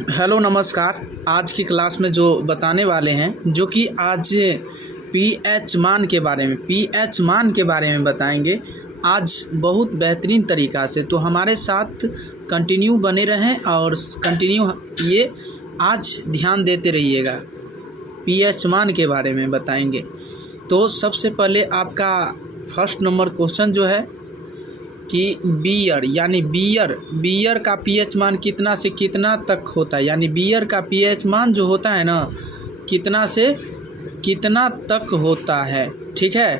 Hello नमस्कार। आज की क्लास में जो बताने वाले हैं जो कि आज पीएच मान के बारे में बताएंगे आज बहुत बेहतरीन तरीक़ा से। तो हमारे साथ कंटिन्यू बने रहें और कंटिन्यू ये आज ध्यान देते रहिएगा। पीएच मान के बारे में बताएंगे। तो सबसे पहले आपका फर्स्ट नंबर क्वेश्चन जो है कि बियर यानी बियर का पीएच मान कितना से कितना तक होता है, यानी बियर का पीएच मान जो होता है ना कितना से कितना तक होता है। ठीक है,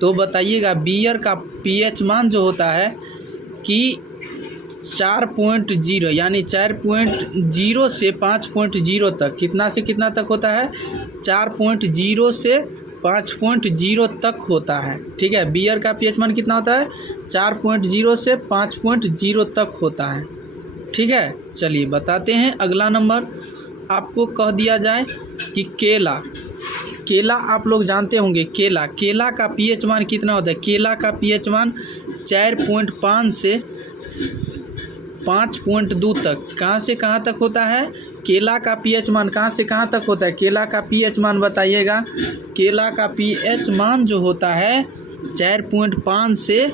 तो बताइएगा बियर का पीएच मान जो होता है कि 4.0 यानी 4.0 से 5.0 तक, कितना से कितना तक होता है 4.0 से 5.0 तक होता है। ठीक है, बियर का पीएच मान कितना होता है 4.0 से 5.0 तक होता है। ठीक है, चलिए बताते हैं। अगला नंबर आपको कह दिया जाए कि केला आप लोग जानते होंगे। केला का पीएच मान कितना होता है। केला का पीएच मान 4.5 से 5.2 तक, कहाँ से कहाँ तक होता है। केला का पीएच मान कहाँ से कहाँ तक होता है। केला का पीएच मान बताइएगा। केला का पीएच मान जो होता है 4.5 से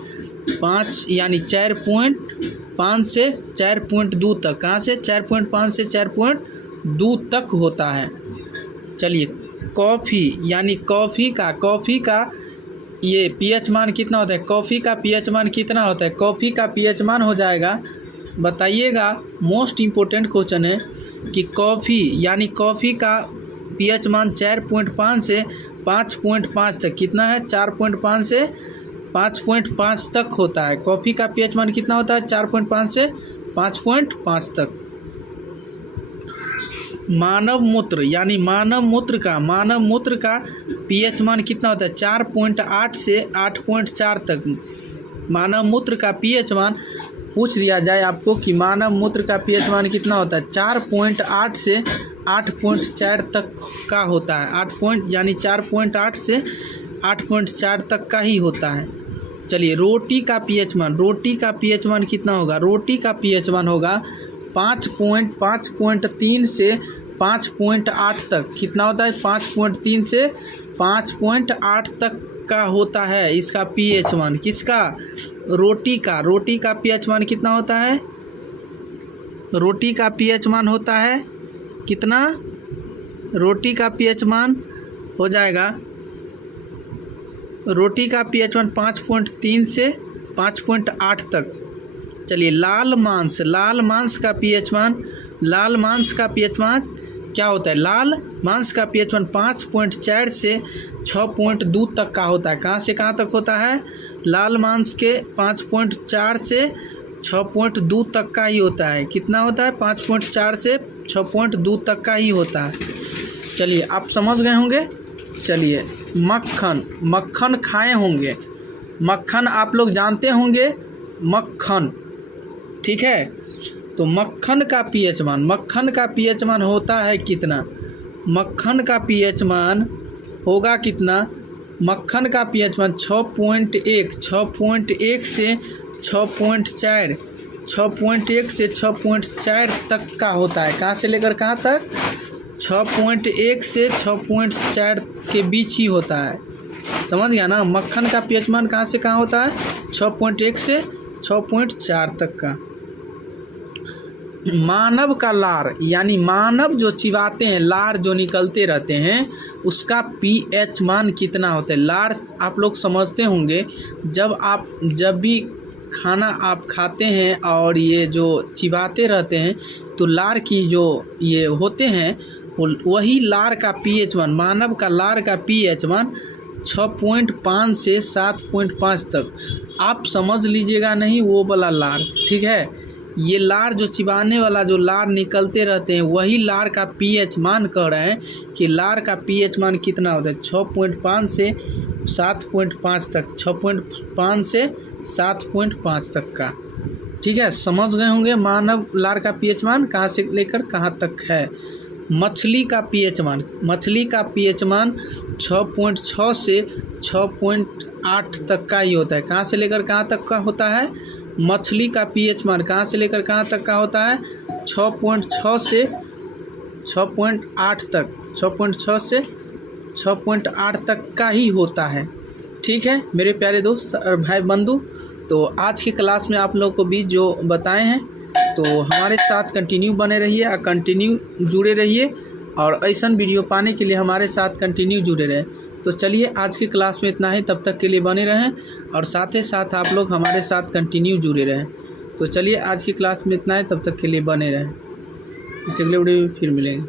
5 यानी 4.5 से 4.2 तक, कहाँ से 4.5 से 4.2 तक होता है। चलिए कॉफ़ी यानी कॉफ़ी का ये पीएच मान कितना होता है। कॉफ़ी का पीएच मान कितना होता है। कॉफ़ी का पीएच मान हो जाएगा, बताइएगा। मोस्ट इम्पोर्टेंट क्वेश्चन है कि कॉफ़ी का पीएच मान 4.5 से 5.5 तक कितना है। 4.5 से 5.5 तक होता है। कॉफ़ी का पीएच मान कितना होता है 4.5 से 5.5 तक। मानव मूत्र का पीएच मान कितना होता है 4.8 से 8.4 तक। मानव मूत्र का पीएच मान पूछ दिया जाए आपको कि मानव मूत्र का पीएच मान कितना होता है 4.8 से 8.4 तक का होता है। 4.8 से 8.4 तक का ही होता है। चलिए रोटी का पीएच मान कितना होगा। रोटी का पीएच मान होगा 5.3 से 5.8 तक। कितना होता है 5.3 से 5.8 तक का होता है इसका पीएच मान। किसका। रोटी का पीएच मान कितना होता है। रोटी का पीएच मान होता है कितना। रोटी का पीएच मान हो जाएगा, रोटी का पीएच मान 5.3 से 5.8 तक। चलिए लाल मांस का पीएच मान क्या होता है। लाल मांस का पीएच मान 5.4 से 6.2 तक का होता है। कहाँ से कहाँ तक होता है। लाल मांस के 5.4 से 6.2 तक का ही होता है। कितना होता है 5.4 से 6.2 तक का ही होता है। चलिए आप समझ गए होंगे। चलिए मक्खन खाए होंगे। मक्खन आप लोग जानते होंगे मक्खन। ठीक है, तो मक्खन का पीएच मान होता है कितना। मक्खन का पीएच मान होगा कितना। मक्खन का पीएच मान 6.1 से 6.4 से 6.4 तक का होता है। कहाँ से लेकर कहाँ तक 6.1 से 6.4 के बीच ही होता है। समझ गया ना। मक्खन का पीएच मान कहाँ से कहाँ होता है 6.1 से 6.4 तक का। मानव का लार यानी मानव जो चिबाते हैं, लार जो निकलते रहते हैं, उसका पीएच मान कितना होता है। लार आप लोग समझते होंगे, जब भी खाना आप खाते हैं और ये जो चिबाते रहते हैं तो लार की जो ये होते हैं वही लार का पीएच मान, मानव का लार का पीएच मान 6.5 से 7.5 तक। आप समझ लीजिएगा नहीं वो वाला लार। ठीक है, ये लार जो चिबाने वाला जो लार निकलते रहते हैं वही लार का पीएच मान कह रहे हैं कि लार का पीएच मान कितना होता है 6.5 से 7.5 तक। 6.5 से 7.5 तक का। ठीक है, समझ गए होंगे मानव लार का पीएच मान कहाँ से लेकर कहाँ तक है। मछली का पीएच मान 6.6 से 6.8 तक का ही होता है। कहाँ से लेकर कहाँ तक का होता है। मछली का पीएच मान कहाँ से लेकर कहाँ तक का होता है 6.6 से 6.8 तक, 6.6 से 6.8 तक का ही होता है। ठीक है मेरे प्यारे दोस्त और भाई बंधु, तो आज की क्लास में आप लोगों को भी जो बताए हैं तो हमारे साथ कंटिन्यू बने रहिए और कंटिन्यू जुड़े रहिए, और ऐसा वीडियो पाने के लिए हमारे साथ कंटिन्यू जुड़े रहें। तो चलिए आज की क्लास में इतना ही, तब तक के लिए बने रहें और साथ ही साथ आप लोग हमारे साथ कंटिन्यू जुड़े रहें। तो चलिए आज की क्लास में इतना है, तब तक के लिए बने रहें। इस अगले वीडियो में फिर मिलेंगे।